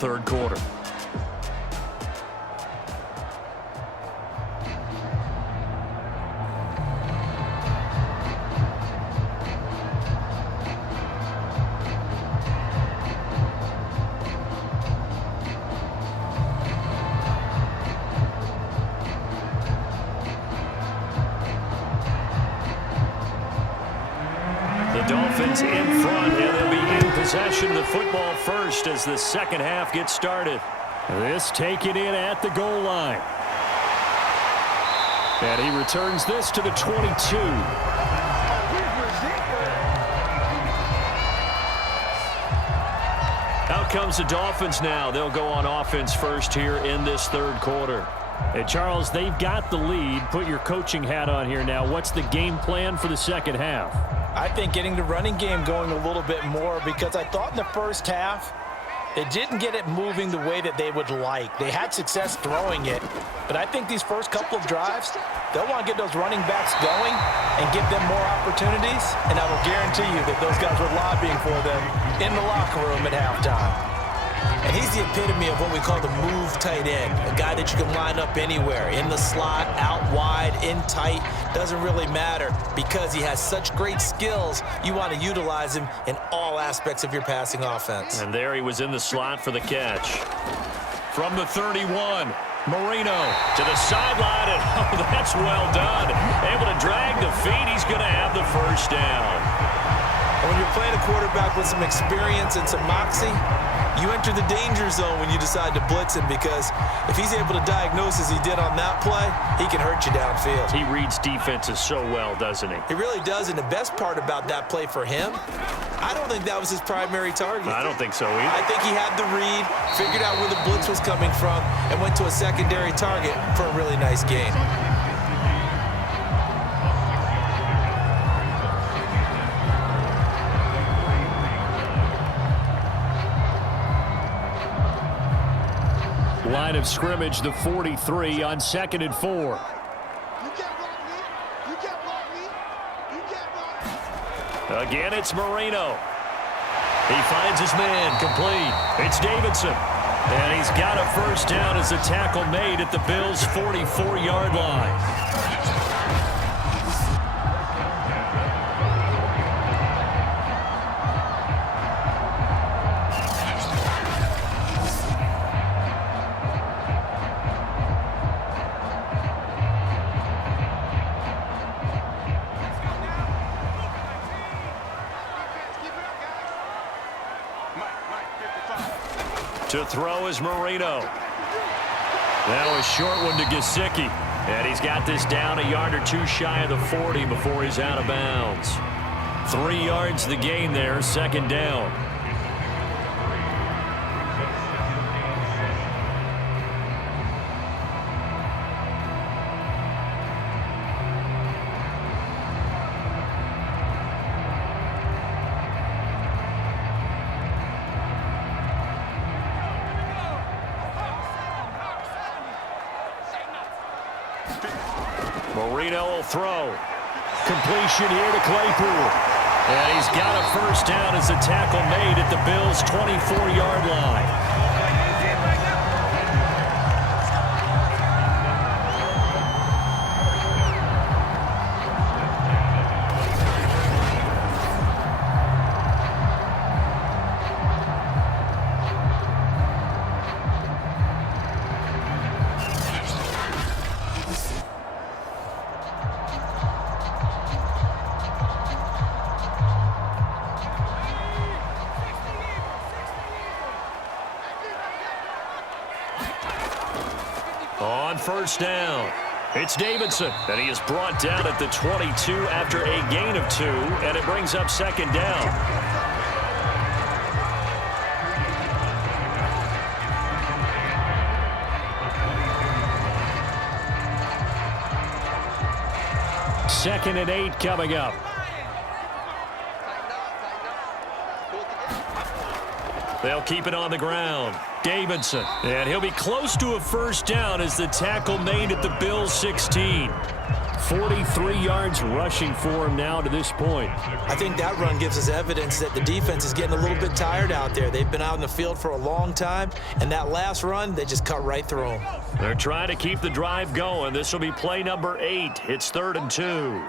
third quarter. The Dolphins in front, and they'll be in possession of the football first as the second half gets started. This taken in at the goal line. And he returns this to the 22. Out comes the Dolphins now. They'll go on offense first here in this third quarter. Hey, Charles, they've got the lead. Put your coaching hat on here now. What's the game plan for the second half? I think getting the running game going a little bit more, because I thought in the first half they didn't get it moving the way that they would like. They had success throwing it, but I think these first couple of drives, they'll want to get those running backs going and give them more opportunities, and I will guarantee you that those guys were lobbying for them in the locker room at halftime. And he's the epitome of what we call the move tight end, a guy that you can line up anywhere, in the slot, out wide, in tight, doesn't really matter because he has such great skills. You want to utilize him in all aspects of your passing offense. And there he was in the slot for the catch. From the 31, Marino to the sideline, and oh, that's well done. Able to drag the feet. He's going to have the first down. And when you're playing a quarterback with some experience and some moxie, you enter the danger zone when you decide to blitz him, because if he's able to diagnose as he did on that play, he can hurt you downfield. He reads defenses so well, doesn't he? He really does, and the best part about that play for him, I don't think that was his primary target. I don't think so either. I think he had the read, figured out where the blitz was coming from, and went to a secondary target for a really nice gain. Line of scrimmage, the 43 on 2nd and 4. Again, it's Marino. He finds his man, complete. It's Davidson. And he's got a first down as a tackle made at the Bills' 44-yard line. To throw is Marino. Now a short one to Gesicki. And he's got this down a yard or two shy of the 40 before he's out of bounds. 3 yards the gain there, second down. Marino will throw. Completion here to Claypool. And he's got a first down as a tackle made at the Bills' 24-yard line. On first down, it's Davidson, and he is brought down at the 22 after a gain of 2, and it brings up second down. Second and 8 coming up. They'll keep it on the ground. Davidson. And he'll be close to a first down as the tackle made at the Bills' 16. 43 yards rushing for him now to this point. I think that run gives us evidence that the defense is getting a little bit tired out there. They've been out in the field for a long time, and that last run, they just cut right through them. They're trying to keep the drive going. This will be play number 8. It's 3rd and 2.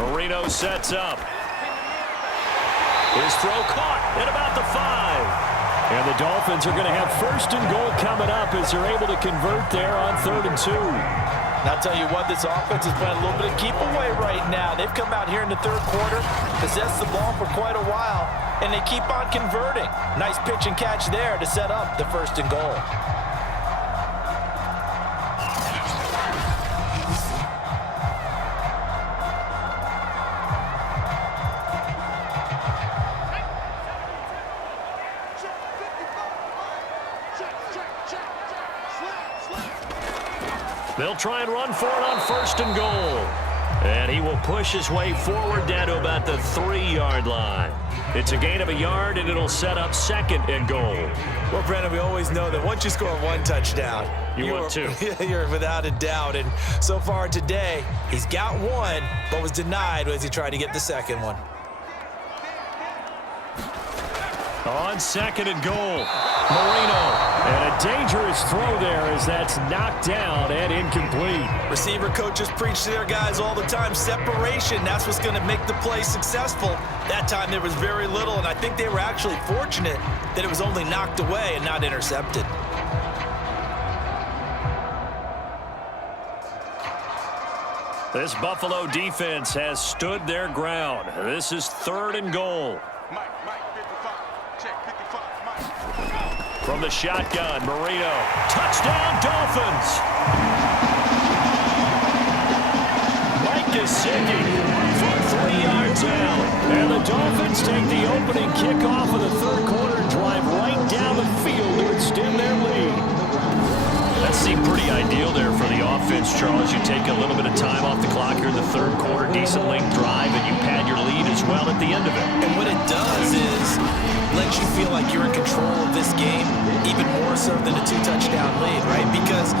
Marino sets up. His throw caught at about the 5. And the Dolphins are going to have 1st and goal coming up as they're able to convert there on 3rd and 2. And I'll tell you what, this offense is playing a little bit of keep away right now. They've come out here in the 3rd quarter, possessed the ball for quite a while, and they keep on converting. Nice pitch and catch there to set up the 1st and goal. They'll try and run for it on 1st and goal. And he will push his way forward down to about the 3-yard line. It's a gain of a yard, and it'll set up 2nd and goal. Well, Brandon, we always know that once you score 1 touchdown, want 2. You're without a doubt. And so far today, he's got 1, but was denied as he tried to get the 2nd one. On 2nd and goal, Marino. And a dangerous throw there as that's knocked down and incomplete. Receiver coaches preach to their guys all the time. Separation, that's what's going to make the play successful. That time there was very little, and I think they were actually fortunate that it was only knocked away and not intercepted. This Buffalo defense has stood their ground. This is 3rd and goal. From the shotgun, Marino. Touchdown, Dolphins! Mike Gesicki from 3 yards out. And the Dolphins take the opening kickoff of the 3rd quarter and drive right down the field to extend their lead. That seemed pretty ideal there for the offense, Charles. You take a little bit of time off the clock here in the 3rd quarter, decent length drive, and you pad your lead as well at the end of it. And what it does is lets you feel like you're in control of this game, even more so than a 2-touchdown lead, right? Because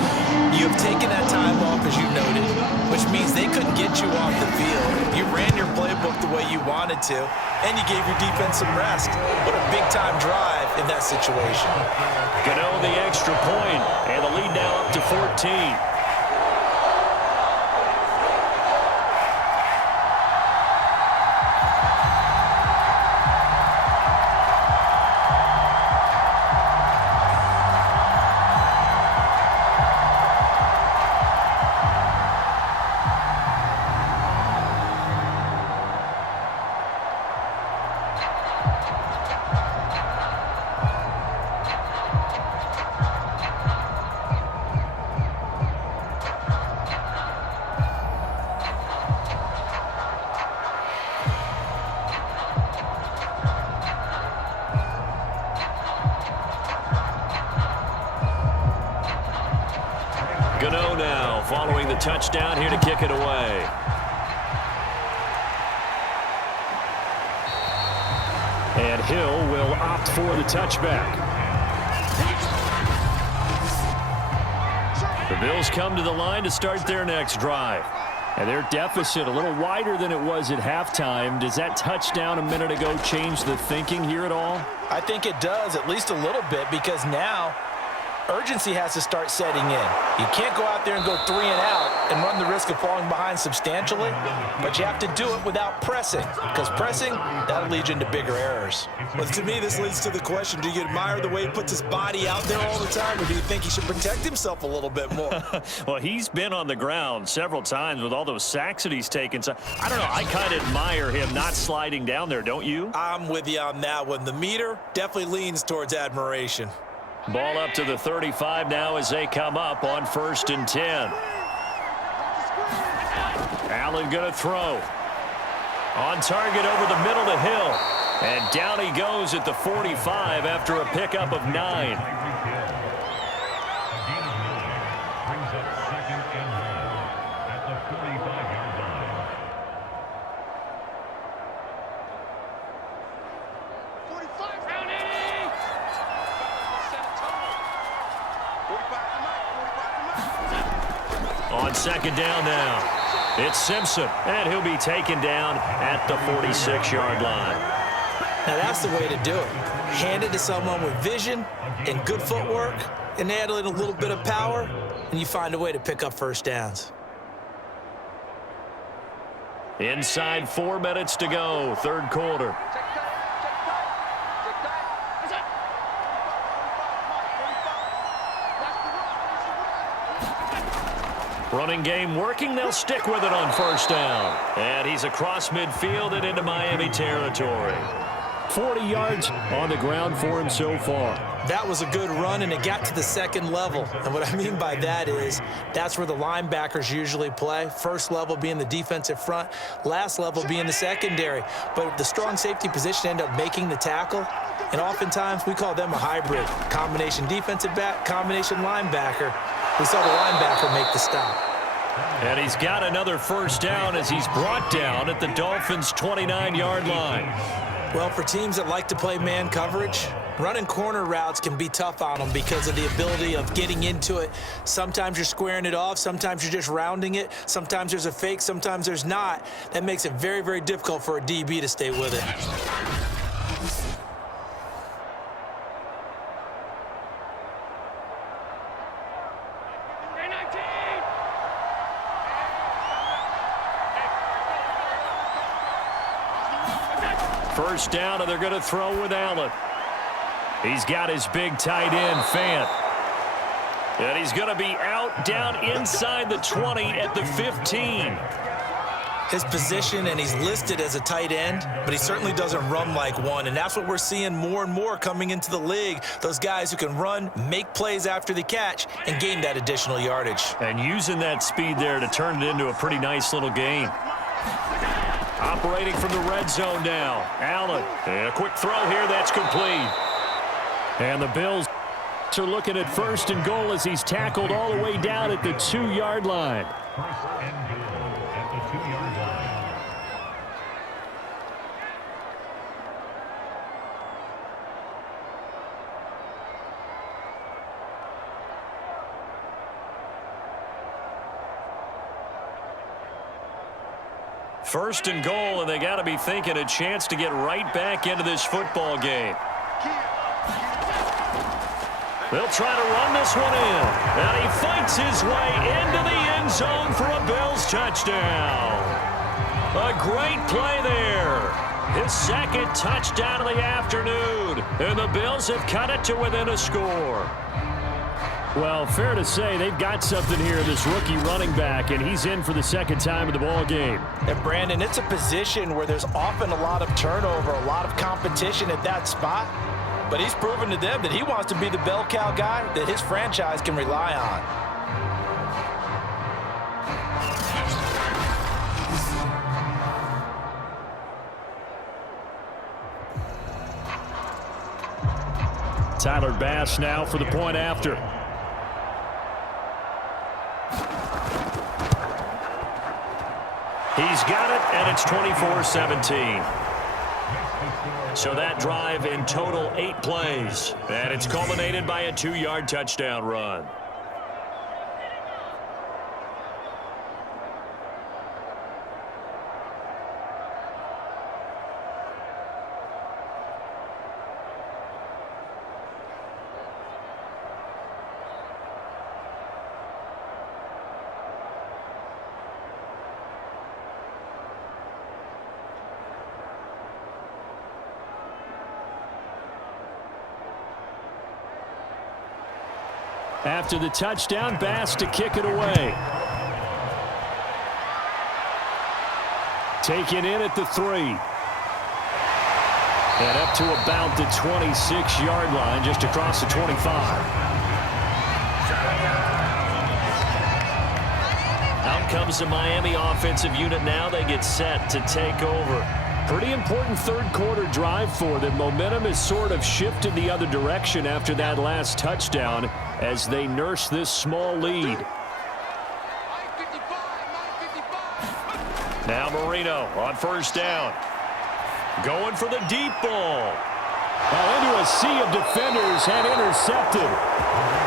you've taken that time off, as you noted, which means they couldn't get you off the field. You ran your playbook the way you wanted to, and you gave your defense some rest. What a big-time drive in that situation. Gano the extra point, and the lead now up to 14. Gano now following the touchdown here to kick it away. And Hill will opt for the touchback. The Bills come to the line to start their next drive. And their deficit a little wider than it was at halftime. Does that touchdown a minute ago change the thinking here at all? I think it does, at least a little bit, because now urgency has to start setting in. You can't go out there and go 3 and out and run the risk of falling behind substantially, but you have to do it without pressing, because pressing, that'll lead you into bigger errors. Well, to me, this leads to the question, do you admire the way he puts his body out there all the time, or do you think he should protect himself a little bit more? Well, he's been on the ground several times with all those sacks that he's taken. So I don't know. I kind of admire him not sliding down there, don't you? I'm with you on that one. The meter definitely leans towards admiration. Ball up to the 35 now as they come up on 1st and 10. Allen going to throw. On target over the middle to Hill. And down he goes at the 45 after a pickup of 9. On second down now. It's Simpson, and he'll be taken down at the 46-yard line. Now that's the way to do it. Hand it to someone with vision and good footwork, and add in a little bit of power, and you find a way to pick up first downs. Inside 4 minutes to go, third quarter. Running game working. They'll stick with it on first down. And he's across midfield and into Miami territory. 40 yards on the ground for him so far. That was a good run, and it got to the second level. And what I mean by that is that's where the linebackers usually play. First level being the defensive front, last level being the secondary. But the strong safety position ended up making the tackle, and oftentimes we call them a hybrid. Combination defensive back, combination linebacker. We saw the linebacker make the stop. And he's got another first down as he's brought down at the Dolphins' 29-yard line. Well, for teams that like to play man coverage, running corner routes can be tough on them because of the ability of getting into it. Sometimes you're squaring it off. Sometimes you're just rounding it. Sometimes there's a fake. Sometimes there's not. That makes it very, very difficult for a DB to stay with it. First down, and they're going to throw with Allen. He's got his big tight end, Fant. And he's going to be out down inside the 20 at the 15. His position, and he's listed as a tight end, but he certainly doesn't run like one, and that's what we're seeing more and more coming into the league. Those guys who can run, make plays after the catch, and gain that additional yardage. And using that speed there to turn it into a pretty nice little game. Operating from the red zone now. Allen. And a quick throw here. That's complete. And the Bills are looking at first and goal as he's tackled all the way down at the 2-yard line. At the 2-yard line. First and goal, and they got to be thinking a chance to get right back into this football game. They'll try to run this one in, and he fights his way into the end zone for a Bills touchdown. A great play there. His second touchdown of the afternoon, and the Bills have cut it to within a score. Well, fair to say they've got something here, this rookie running back, and he's in for the second time in the ball game. And, Brandon, it's a position where there's often a lot of turnover, a lot of competition at that spot. But he's proven to them that he wants to be the bell cow guy that his franchise can rely on. Tyler Bass now for the point after. He's got it, and it's 24-17. So that drive in total 8 plays, and it's culminated by a 2-yard touchdown run. After the touchdown, Bass to kick it away. Taken in at the 3. And up to about the 26-yard line, just across the 25. Out comes the Miami offensive unit now. They get set to take over. Pretty important third quarter drive for them. Momentum has sort of shifted the other direction after that last touchdown as they nurse this small lead. Now Marino on first down. Going for the deep ball. Into a sea of defenders and intercepted.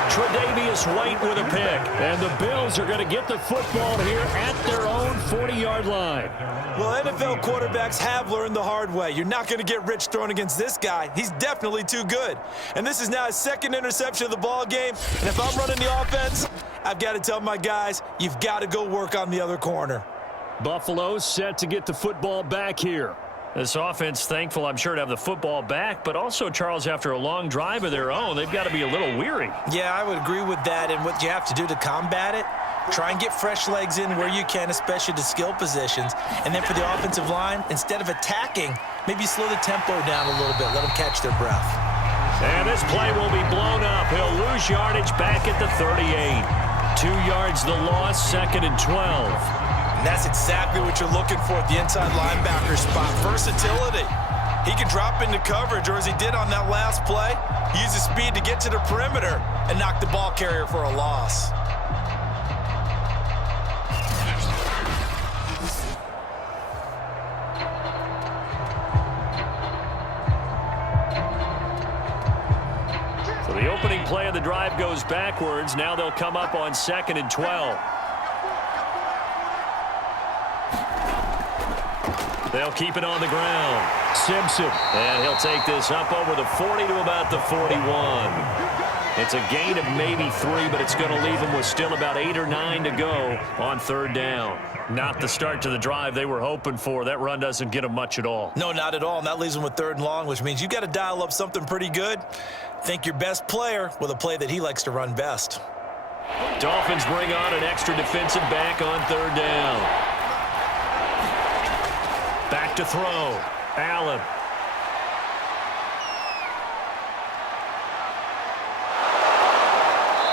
Tre'Davious White with a pick. And the Bills are going to get the football here at their own 40-yard line. Well, NFL quarterbacks have learned the hard way. You're not going to get rich throwing against this guy. He's definitely too good. And this is now his second interception of the ball game. And if I'm running the offense, I've got to tell my guys, you've got to go work on the other corner. Buffalo set to get the football back here. This offense thankful, I'm sure, to have the football back, but also, Charles, after a long drive of their own, they've got to be a little weary. Yeah, I would agree with that. And what you have to do to combat it, try and get fresh legs in where you can, especially to skill positions. And then for the offensive line, instead of attacking, maybe slow the tempo down a little bit. Let them catch their breath. And this play will be blown up. He'll lose yardage back at the 38. 2 yards the loss, 2nd and 12. And that's exactly what you're looking for at the inside linebacker spot. Versatility. He can drop into coverage, or as he did on that last play, use his speed to get to the perimeter and knock the ball carrier for a loss. So the opening play of the drive goes backwards. Now they'll come up on 2nd and 12. They'll keep it on the ground. Simpson. And he'll take this up over the 40 to about the 41. It's a gain of maybe 3, but it's going to leave them with still about 8 or 9 to go on 3rd down. Not the start to the drive they were hoping for. That run doesn't get them much at all. No, not at all. And that leaves them with 3rd and long, which means you got to dial up something pretty good. Think your best player with a play that he likes to run best. Dolphins bring on an extra defensive back on 3rd down. Back to throw. Allen.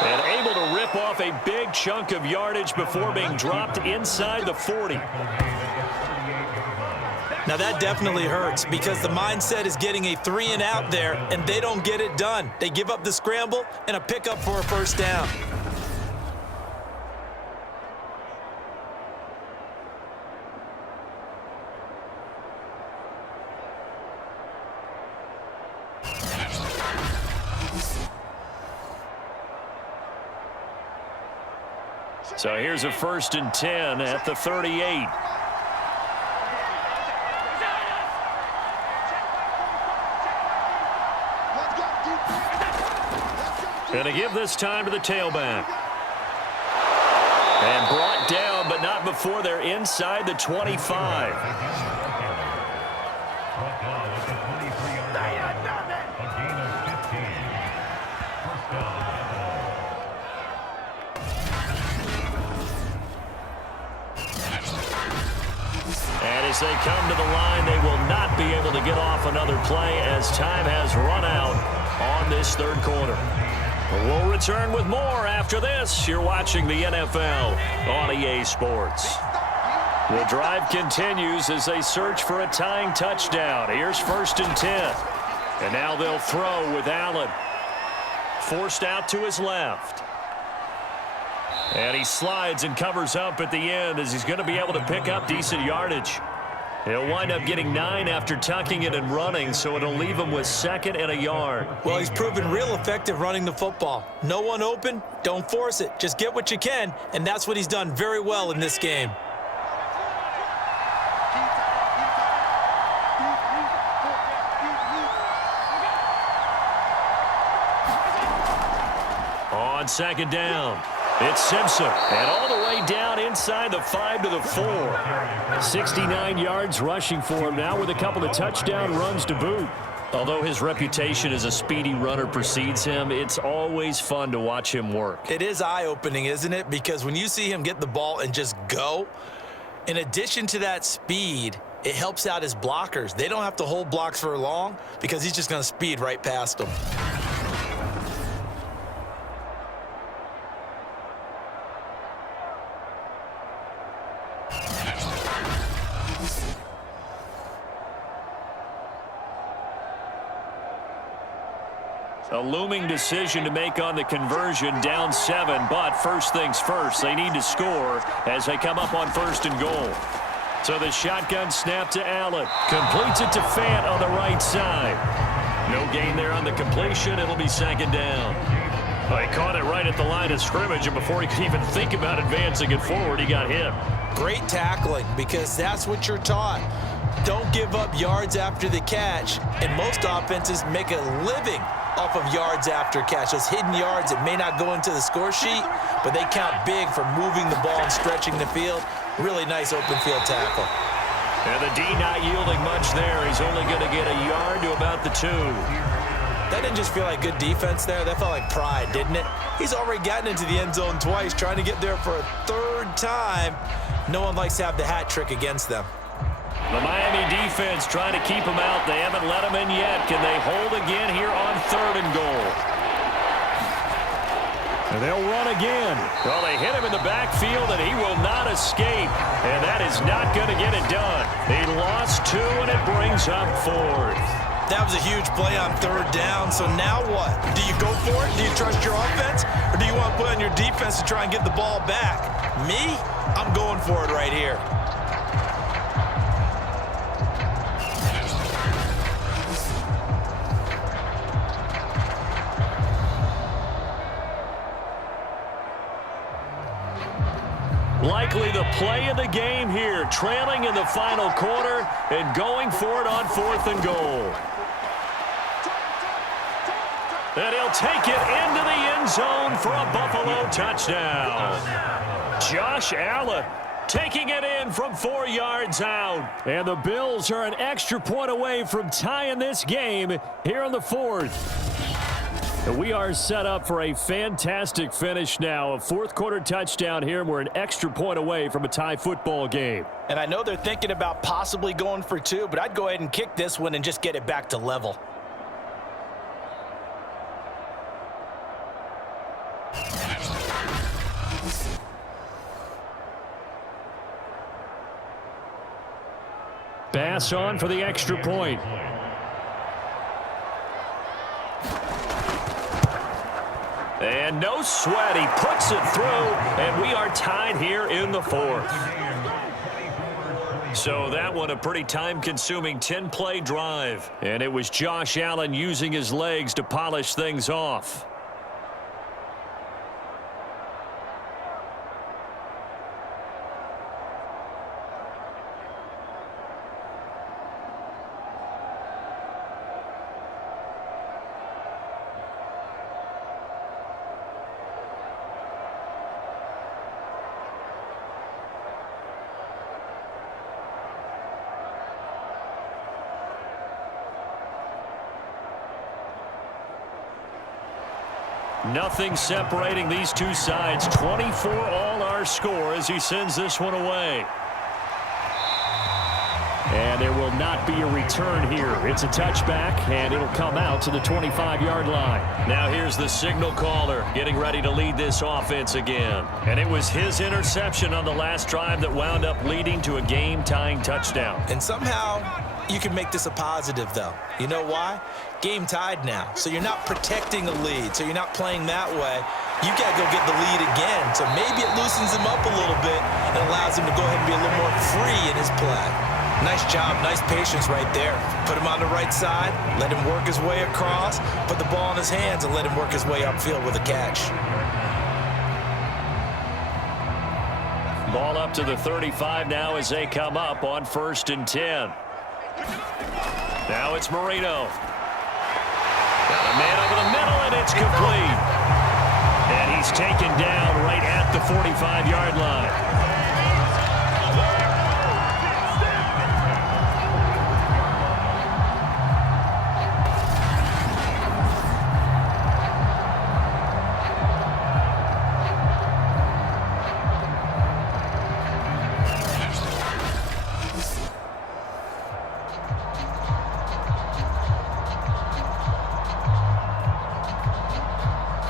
And able to rip off a big chunk of yardage before being dropped inside the 40. Now that definitely hurts because the mindset is getting a 3 and out there, and they don't get it done. They give up the scramble and a pickup for a 1st down. So here's a 1st and 10 at the 38. Going to give this time to the tailback. And brought down, but not before they're inside the 25. And as they come to the line, they will not be able to get off another play as time has run out on this 3rd quarter. We'll return with more after this. You're watching the NFL on EA Sports. The drive continues as they search for a tying touchdown. Here's 1st and 10. And now they'll throw with Allen. Forced out to his left. And he slides and covers up at the end as he's going to be able to pick up decent yardage. He'll wind up getting 9 after tucking it and running, so it'll leave him with 2nd and a yard. Well, he's proven real effective running the football. No one open, don't force it. Just get what you can, and that's what he's done very well in this game. On 2nd down, it's Simpson. And all the way down inside the 5 to the 4. 69 yards rushing for him now with a couple of touchdown runs to boot. Although his reputation as a speedy runner precedes him, it's always fun to watch him work. It is eye-opening, isn't it? Because when you see him get the ball and just go, in addition to that speed, it helps out his blockers. They don't have to hold blocks for long because he's just going to speed right past them. A looming decision to make on the conversion, down 7, but first things first, they need to score as they come up on 1st and goal. So the shotgun snap to Allen. Completes it to Fant on the right side. No gain there on the completion. It'll be 2nd down. Well, he caught it right at the line of scrimmage, and before he could even think about advancing it forward, he got hit. Great tackling, because that's what you're taught. Don't give up yards after the catch, and most offenses make a living off of yards after catch. Those hidden yards that may not go into the score sheet, but they count big for moving the ball and stretching the field. Really nice open field tackle. And the D not yielding much there. He's only going to get a yard to about the 2. That didn't just feel like good defense there. That felt like pride, didn't it? He's already gotten into the end zone twice, trying to get there for a 3rd time. No one likes to have the hat trick against them. The Miami defense trying to keep him out. They haven't let him in yet. Can they hold again here on 3rd and goal? And they'll run again. Well, they hit him in the backfield, and he will not escape. And that is not going to get it done. He lost 2, and it brings up 4th. That was a huge play on 3rd down, so now what? Do you go for it? Do you trust your offense? Or do you want to put on your defense to try and get the ball back? Me? I'm going for it right here. Likely the play of the game here, trailing in the final quarter and going for it on 4th and goal. And he'll take it into the end zone for a Buffalo touchdown. Josh Allen taking it in from 4 yards out. And the Bills are an extra point away from tying this game here in the 4th. We are set up for a fantastic finish now. A 4th quarter touchdown here, and we're an extra point away from a tie football game. And I know they're thinking about possibly going for 2, but I'd go ahead and kick this one and just get it back to level. Bass on for the extra point. And no sweat. He puts it through, and we are tied here in the 4th. So that one a pretty time-consuming 10-play drive. And it was Josh Allen using his legs to polish things off. Nothing separating these two sides. 24 all our score as he sends this one away. And there will not be a return here. It's a touchback, and it'll come out to the 25-yard line. Now here's the signal caller getting ready to lead this offense again. And it was his interception on the last drive that wound up leading to a game-tying touchdown. And somehow you can make this a positive, though. You know why? Game tied now. So you're not protecting a lead. So you're not playing that way. You got to go get the lead again. So maybe it loosens him up a little bit and allows him to go ahead and be a little more free in his play. Nice job, nice patience right there. Put him on the right side, let him work his way across, put the ball in his hands, and let him work his way upfield with a catch. Ball up to the 35 now as they come up on 1st and 10. Now it's Marino. Got a man over the middle, and it's complete. And he's taken down right at the 45-yard line.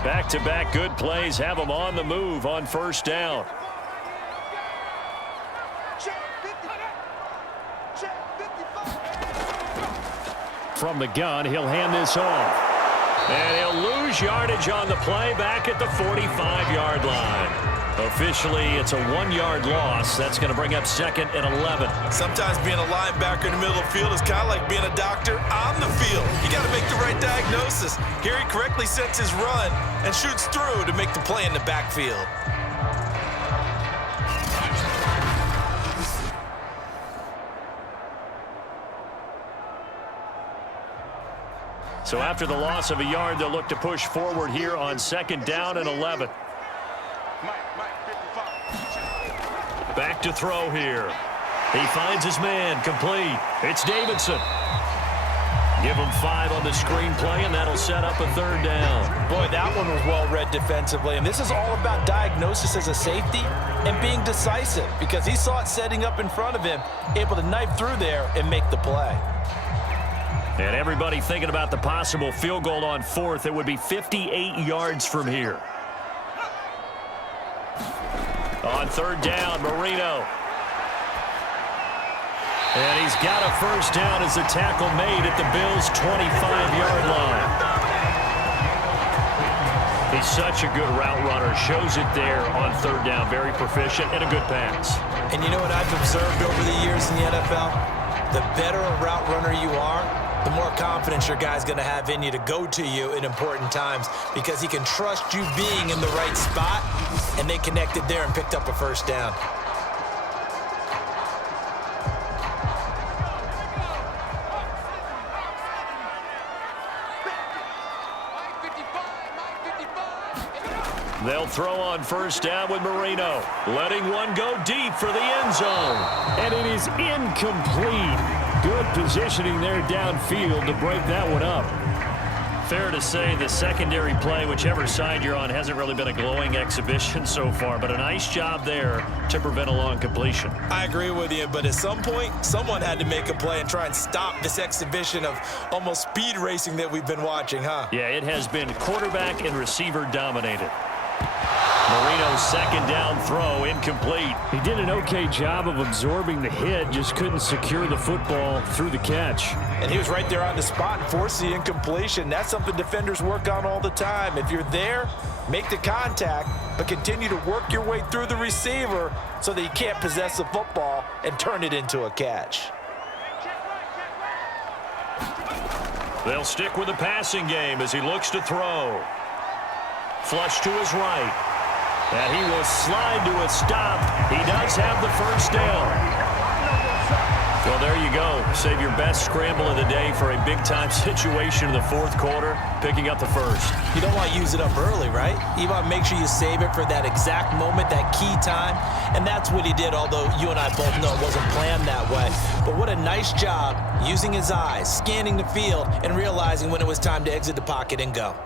Back-to-back good plays have them on the move on 1st down. From the gun, he'll hand this off. And he'll lose yardage on the play back at the 45-yard line. Officially, it's a 1-yard loss. That's going to bring up 2nd and 11. Sometimes being a linebacker in the middle of the field is kind of like being a doctor on the field. You got to make the right diagnosis. Here he correctly sets his run and shoots through to make the play in the backfield. So after the loss of a yard, they'll look to push forward here on 2nd down and 11. Back to throw here. He finds his man, complete. It's Davidson. Give him 5 on the screenplay, and that'll set up a 3rd down. Boy, that one was well read defensively, and this is all about diagnosis as a safety and being decisive because he saw it setting up in front of him, able to knife through there and make the play. And everybody thinking about the possible field goal on 4th. It would be 58 yards from here. On 3rd down, Marino. And he's got a 1st down as the tackle made at the Bills' 25-yard line. He's such a good route runner. Shows it there on 3rd down. Very proficient and a good pass. And you know what I've observed over the years in the NFL? The better a route runner you are, the more confidence your guy's going to have in you to go to you in important times because he can trust you being in the right spot, and they connected there and picked up a 1st down. They'll throw on 1st down with Marino. Letting one go deep for the end zone. And it is incomplete. Good positioning there downfield to break that one up. Fair to say the secondary play, whichever side you're on, hasn't really been a glowing exhibition so far, but a nice job there to prevent a long completion. I agree with you, but at some point, someone had to make a play and try and stop this exhibition of almost speed racing that we've been watching, huh? Yeah, it has been quarterback and receiver dominated. Marino's 2nd down throw, incomplete. He did an okay job of absorbing the hit, just couldn't secure the football through the catch. And he was right there on the spot and forced the incompletion. That's something defenders work on all the time. If you're there, make the contact, but continue to work your way through the receiver so that you can't possess the football and turn it into a catch. They'll stick with the passing game as he looks to throw. Flush to his right. And he will slide to a stop. He does have the 1st down. Well, there you go. Save your best scramble of the day for a big-time situation in the 4th quarter, picking up the 1st. You don't want to use it up early, right? You want to make sure you save it for that exact moment, that key time. And that's what he did, although you and I both know it wasn't planned that way. But what a nice job using his eyes, scanning the field, and realizing when it was time to exit the pocket and go.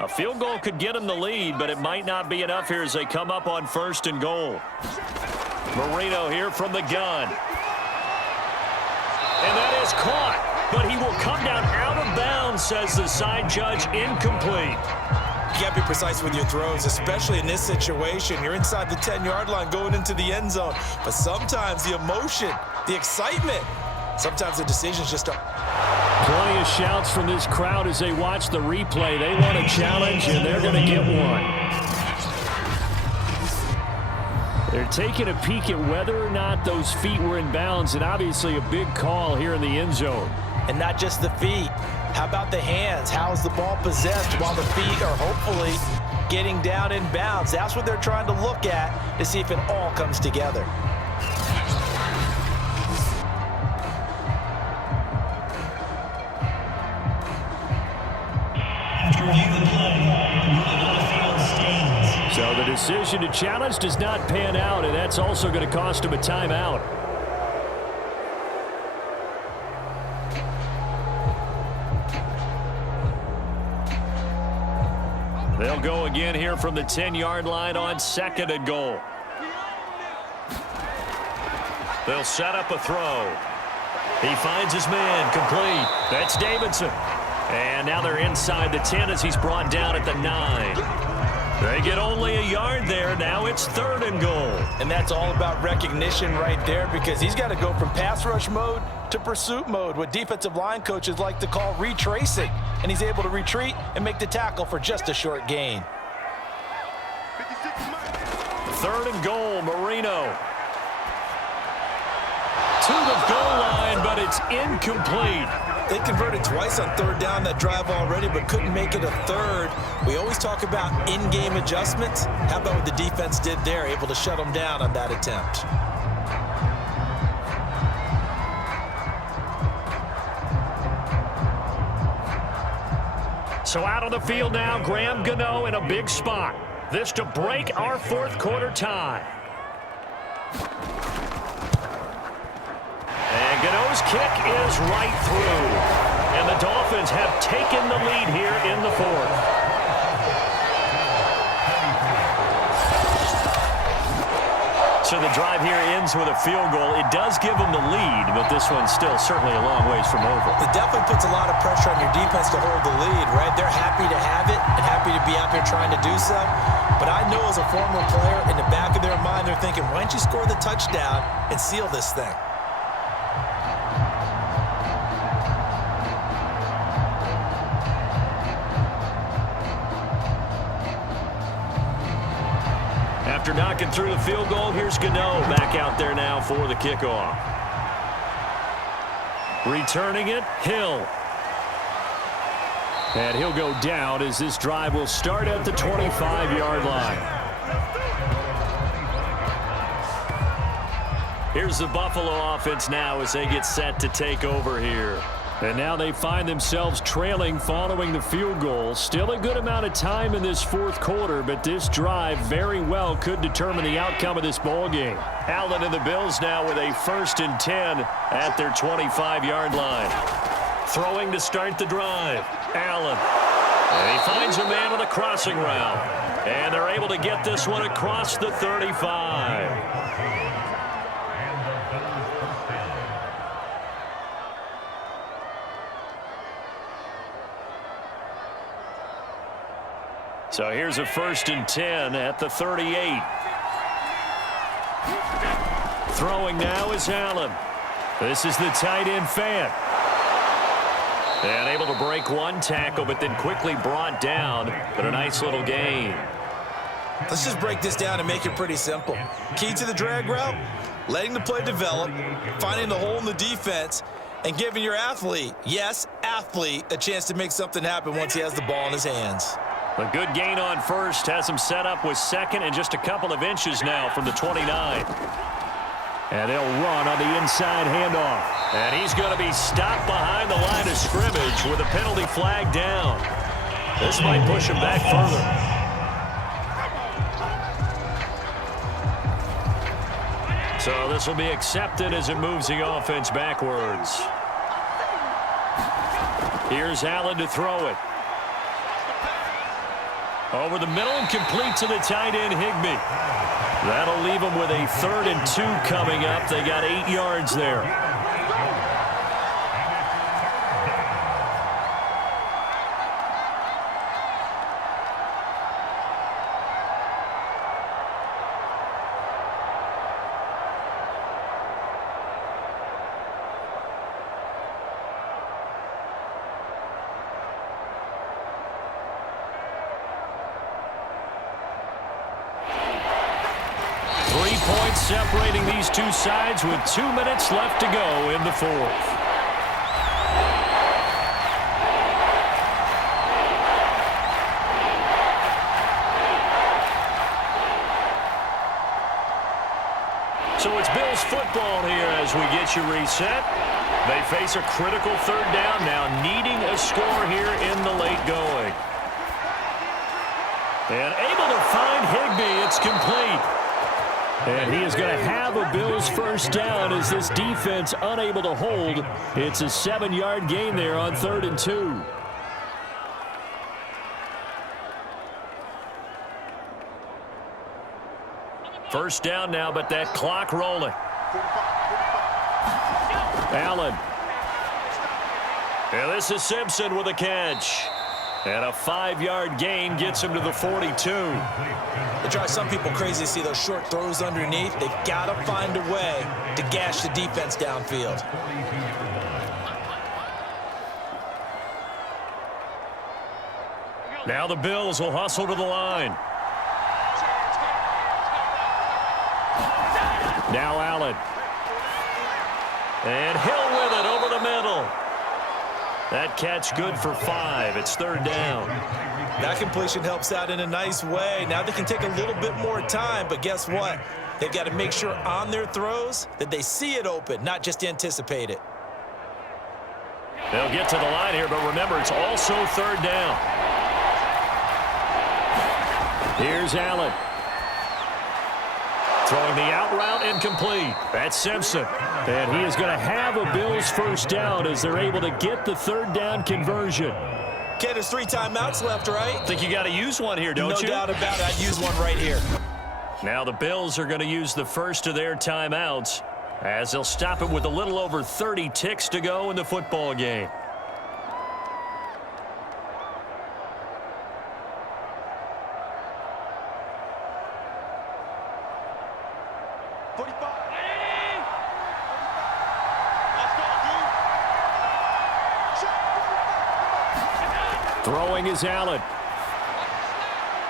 A field goal could get him the lead, but it might not be enough here as they come up on 1st and goal. Marino here from the gun. And that is caught, but he will come down out of bounds, says the side judge, incomplete. You got to be precise with your throws, especially in this situation. You're inside the 10-yard line going into the end zone, but sometimes the emotion, the excitement, sometimes the decisions just don't. Plenty of shouts from this crowd as they watch the replay. They want a challenge, and they're going to get one. They're taking a peek at whether or not those feet were in bounds, and obviously a big call here in the end zone. And not just the feet. How about the hands? How is the ball possessed while the feet are hopefully getting down in bounds? That's what they're trying to look at to see if it all comes together. So the decision to challenge does not pan out, and that's also going to cost him a timeout. They'll go again here from the 10-yard line on 2nd and goal. They'll set up a throw. He finds his man, complete. That's Davidson. And now they're inside the 10 as he's brought down at the 9. They get only a yard there. Now it's 3rd and goal. And that's all about recognition right there because he's got to go from pass rush mode to pursuit mode, what defensive line coaches like to call retracing. And he's able to retreat and make the tackle for just a short gain. 3rd and goal, Marino. To the goal line, but it's incomplete. They converted twice on 3rd down that drive already, but couldn't make it a 3rd. We always talk about in-game adjustments. How about what the defense did there, able to shut them down on that attempt? So out on the field now, Graham Gano in a big spot. This to break our 4th quarter tie. And Gano's kick is right through. And the Dolphins have taken the lead here in the 4th. So the drive here ends with a field goal. It does give them the lead, but this one's still certainly a long ways from over. It definitely puts a lot of pressure on your defense to hold the lead, right? They're happy to have it and happy to be out there trying to do so. But I know as a former player, in the back of their mind, they're thinking, why don't you score the touchdown and seal this thing? After knocking through the field goal, here's Gano back out there now for the kickoff. Returning it, Hill. And he'll go down as this drive will start at the 25-yard line. Here's the Buffalo offense now as they get set to take over here. And now they find themselves trailing following the field goal. Still a good amount of time in this 4th quarter, but this drive very well could determine the outcome of this ball game. Allen and the Bills now with a 1st and 10 at their 25-yard line. Throwing to start the drive. Allen. And he finds a man on the crossing route. And they're able to get this one across the 35. So here's a 1st and 10 at the 38. Throwing now is Allen. This is the tight end Fant. And able to break one tackle, but then quickly brought down. But a nice little gain. Let's just break this down and make it pretty simple. Key to the drag route, letting the play develop, finding the hole in the defense, and giving your athlete, yes, athlete, a chance to make something happen once he has the ball in his hands. A good gain on 1st has him set up with 2nd and just a couple of inches now from the 29. And they'll run on the inside handoff. And he's going to be stopped behind the line of scrimmage with a penalty flag down. This might push him back further. So this will be accepted as it moves the offense backwards. Here's Allen to throw it. Over the middle and complete to the tight end, Higbee. That'll leave them with a 3rd and 2 coming up. They got 8 yards there. Separating these two sides with 2 minutes left to go in the 4th. So it's Bills football here as we get you reset. They face a critical 3rd down now, needing a score here in the late going. And able to find Higbee. It's complete. And he is going to have a Bills 1st down as this defense unable to hold. It's a 7-yard gain there on 3rd and 2. First down now, but that clock rolling. Allen. And this is Simpson with a catch. And a 5-yard gain gets him to the 42. It drives some people crazy to see those short throws underneath. They've got to find a way to gash the defense downfield. Now the Bills will hustle to the line. Now Allen. And Hill with it over the middle. That catch good for 5. It's 3rd down. That completion helps out in a nice way. Now they can take a little bit more time, but guess what? They've got to make sure on their throws that they see it open, not just anticipate it. They'll get to the line here, but remember, it's also 3rd down. Here's Allen. Throwing the out route incomplete. That's Simpson. And he is going to have a Bills 1st down as they're able to get the 3rd down conversion. Ken, there's 3 timeouts left, right? I think you got to use one here, don't you? No doubt about it. I'd use one right here. Now the Bills are going to use the first of their timeouts as they'll stop it with a little over 30 ticks to go in the football game. Throwing is Allen.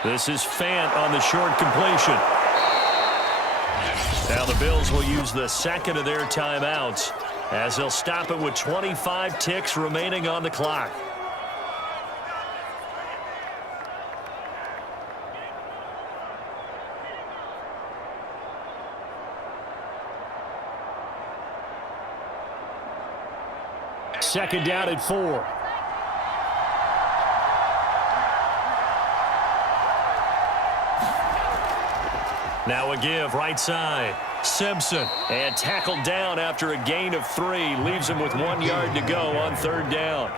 This is Fant on the short completion. Now the Bills will use the second of their timeouts as they'll stop it with 25 ticks remaining on the clock. Second down at 4. Now a give right side. Simpson. And tackled down after a gain of 3. Leaves him with 1 yard to go on 3rd down.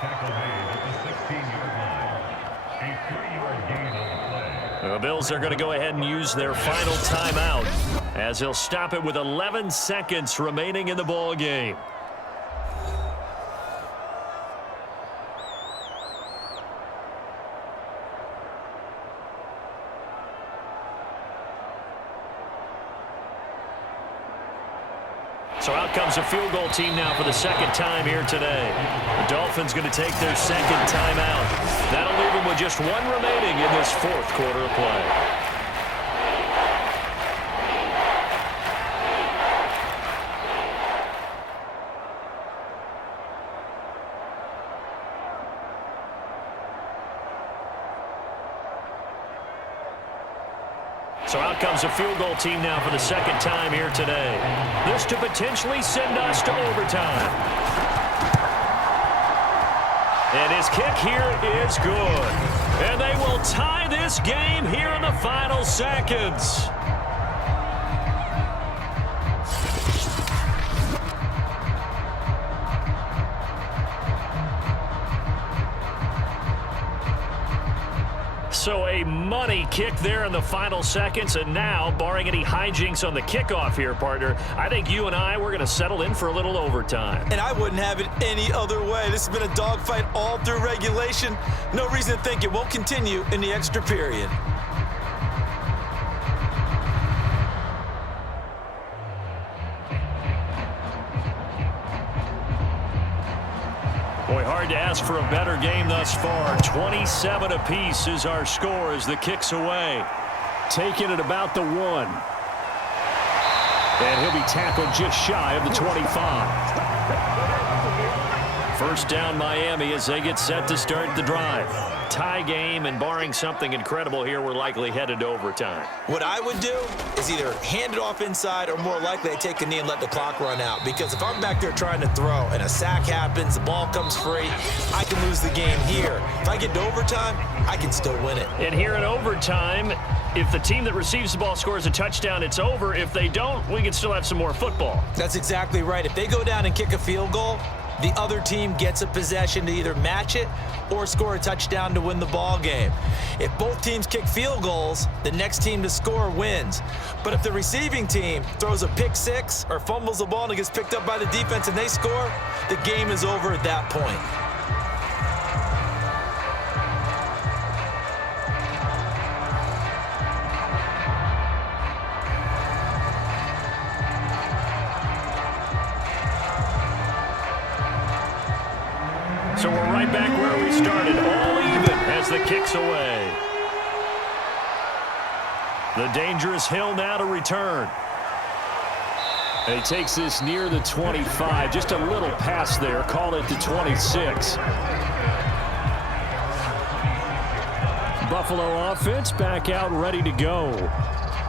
Tackle made at the 16-yard line. A 3-yard gain on the play. The Bills are going to go ahead and use their final timeout as they'll stop it with 11 seconds remaining in the ball game. So out comes a field goal team now for the second time here today. The Dolphins going to take their second timeout. That'll leave them with just 1 remaining in this 4th quarter of play. So out comes a field goal team now for the second time here today. This to potentially send us to overtime. And his kick here is good. And they will tie this game here in the final seconds. So a money kick there in the final seconds, and now, barring any hijinks on the kickoff here, partner, I think you and we're going to settle in for a little overtime. And I wouldn't have it any other way. This has been a dogfight all through regulation. No reason to think it won't continue in the extra period. Boy, hard to ask for a better game thus far. 27 apiece is our score as the kick's away. Taking it about the 1. And he'll be tackled just shy of the 25. First down Miami as they get set to start the drive. Tie game, and barring something incredible here, we're likely headed to overtime. What I would do is either hand it off inside or more likely I take a knee and let the clock run out. Because if I'm back there trying to throw and a sack happens, the ball comes free, I can lose the game here. If I get to overtime, I can still win it. And here in overtime, if the team that receives the ball scores a touchdown, it's over. If they don't, we can still have some more football. That's exactly right. If they go down and kick a field goal, the other team gets a possession to either match it or score a touchdown to win the ball game. If both teams kick field goals, the next team to score wins. But if the receiving team throws a pick six or fumbles the ball and it gets picked up by the defense and they score, the game is over at that point. So we're right back where we started, all even as the kick's away. The dangerous Hill now to return. And he takes this near the 25. Just a little pass there. Call it the 26. Buffalo offense back out ready to go.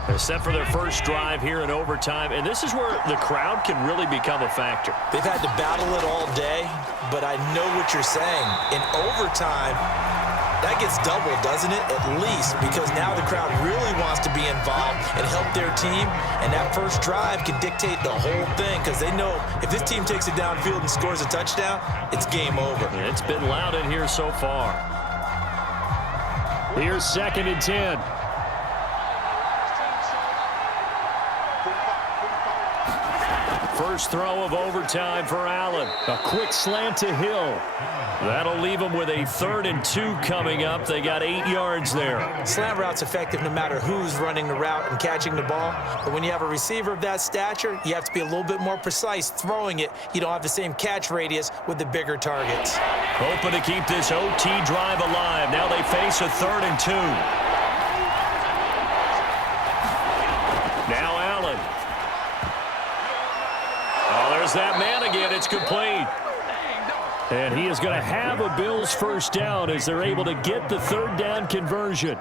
They're set for their first drive here in overtime, and this is where the crowd can really become a factor. They've had to battle it all day, but I know what you're saying. In overtime, that gets doubled, doesn't it? At least, because now the crowd really wants to be involved and help their team, and that first drive can dictate the whole thing because they know if this team takes it downfield and scores a touchdown, it's game over. And it's been loud in here so far. Here's 2nd and 10. First throw of overtime for Allen. A quick slant to Hill. That'll leave them with a 3rd and 2 coming up. They got 8 yards there. Slant route's effective no matter who's running the route and catching the ball. But when you have a receiver of that stature, you have to be a little bit more precise throwing it. You don't have the same catch radius with the bigger targets. Hoping to keep this OT drive alive. Now they face a 3rd and 2. Now Allen. Oh, there's that man again. It's complete. And he is going to have a Bills first down as they're able to get the 3rd down conversion.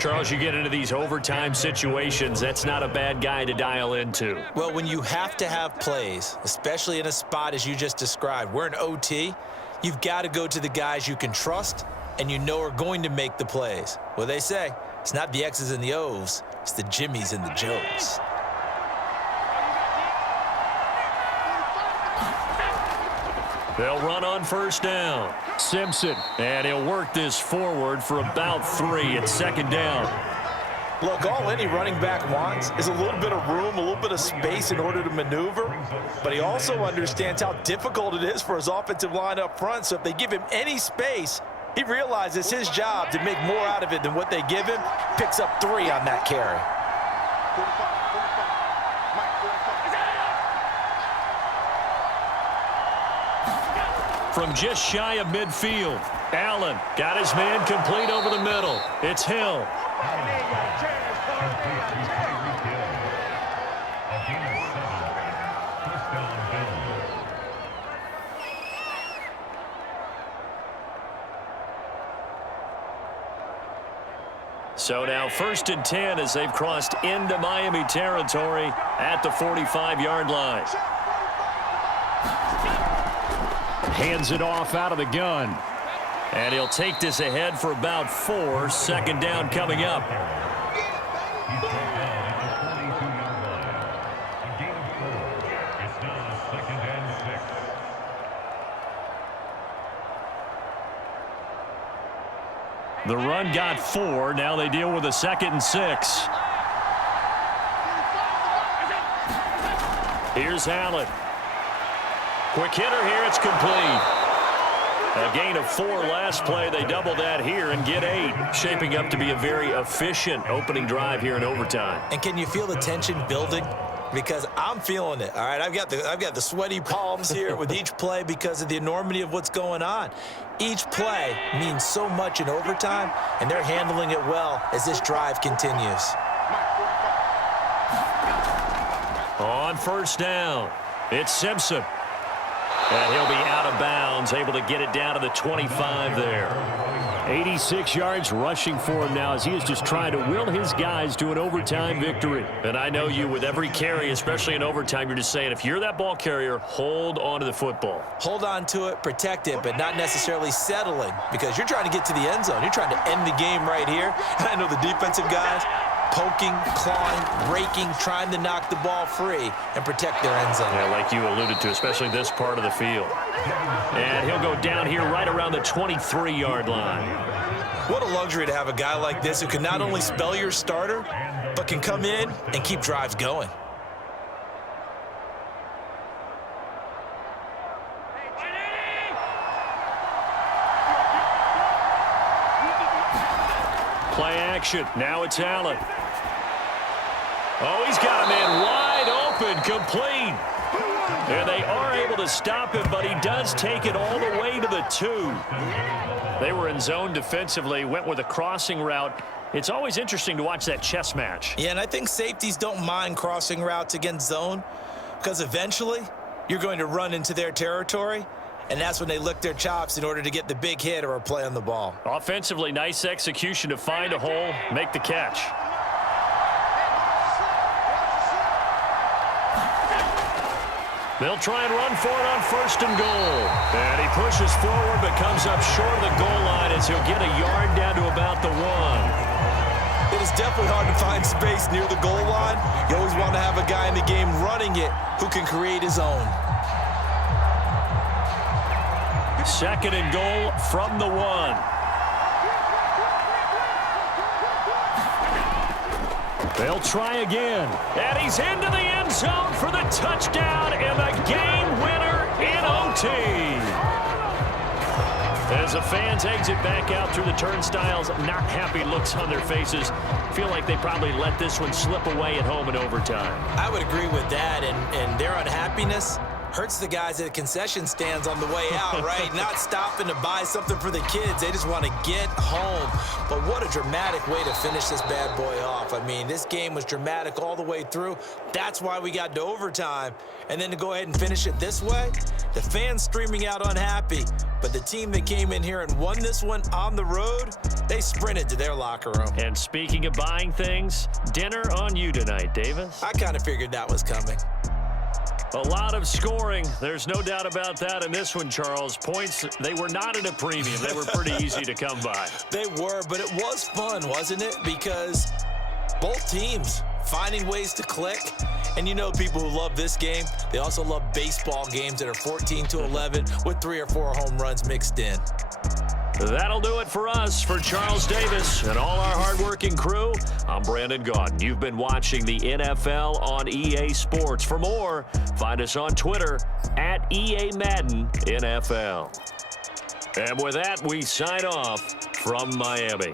Charles, you get into these overtime situations, that's not a bad guy to dial into. Well, when you have to have plays, especially in a spot as you just described, we're in OT, you've got to go to the guys you can trust and you know are going to make the plays. Well, they say it's not the X's and the O's, it's the Jimmies and the Joes. They'll run on first down. Simpson. And he'll work this forward for about 3 at 2nd down. Look, all any running back wants is a little bit of room, a little bit of space in order to maneuver. But he also understands how difficult it is for his offensive line up front. So if they give him any space, he realizes his job to make more out of it than what they give him. Picks up 3 on that carry. From just shy of midfield, Allen got his man complete over the middle. It's Hill. So now 1st and 10 as they've crossed into Miami territory at the 45-yard line. Hands it off out of the gun. And he'll take this ahead for about 4. 2nd down coming up. He's brought down at the 42-yard line. A gain of 4. It's now 2nd and 6. The run got 4. Now they deal with a 2nd and 6. Here's Allen. Quick hitter here. It's complete. A gain of 4 last play. They double that here and get 8. Shaping up to be a very efficient opening drive here in overtime. And can you feel the tension building? Because I'm feeling it. All right, I've got the sweaty palms here with each play because of the enormity of what's going on. Each play means so much in overtime, and they're handling it well as this drive continues. On first down, it's Simpson. And he'll be out of bounds, able to get it down to the 25 there. 86 yards rushing for him now as he is just trying to will his guys to an overtime victory. And I know you, with every carry, especially in overtime, you're just saying, if you're that ball carrier, hold on to the football. Hold on to it, protect it, but not necessarily settling because you're trying to get to the end zone. You're trying to end the game right here. And I know the defensive guys poking, clawing, raking, trying to knock the ball free and protect their end zone. Yeah, like you alluded to, especially this part of the field. And he'll go down here right around the 23-yard line. What a luxury to have a guy like this who can not only spell your starter, but can come in and keep drives going. Play action. Now it's Allen. Oh, he's got a man wide open, complete. And they are able to stop him, but he does take it all the way to the 2. They were in zone defensively, went with a crossing route. It's always interesting to watch that chess match. Yeah, and I think safeties don't mind crossing routes against zone because eventually you're going to run into their territory, and that's when they lick their chops in order to get the big hit or a play on the ball. Offensively, nice execution to find a hole, make the catch. They'll try and run for it on 1st and goal. And he pushes forward but comes up short of the goal line as he'll get a yard down to about the 1. It is definitely hard to find space near the goal line. You always want to have a guy in the game running it who can create his own. 2nd and goal from the 1. They'll try again. And he's into the end zone for the touchdown and the game winner in OT. As the fans exit back out through the turnstiles, not happy looks on their faces. Feel like they probably let this one slip away at home in overtime. I would agree with that, and their unhappiness hurts the guys at the concession stands on the way out, right? Not stopping to buy something for the kids. They just want to get home. But what a dramatic way to finish this bad boy off. I mean, this game was dramatic all the way through. That's why we got to overtime. And then to go ahead and finish it this way, the fans streaming out unhappy. But the team that came in here and won this one on the road, they sprinted to their locker room. And speaking of buying things, dinner on you tonight, Davis. I kind of figured that was coming. A lot of scoring. There's no doubt about that in this one, Charles. Points, they were not at a premium. They were pretty easy to come by. They were, but it was fun, wasn't it? Because both teams finding ways to click. And you know people who love this game, they also love baseball games that are 14-11 with 3 or 4 home runs mixed in. That'll do it for us. For Charles Davis and all our hardworking crew, I'm Brandon Gaudin. You've been watching the NFL on EA Sports. For more, find us on Twitter at EA Madden NFL. And with that, we sign off from Miami.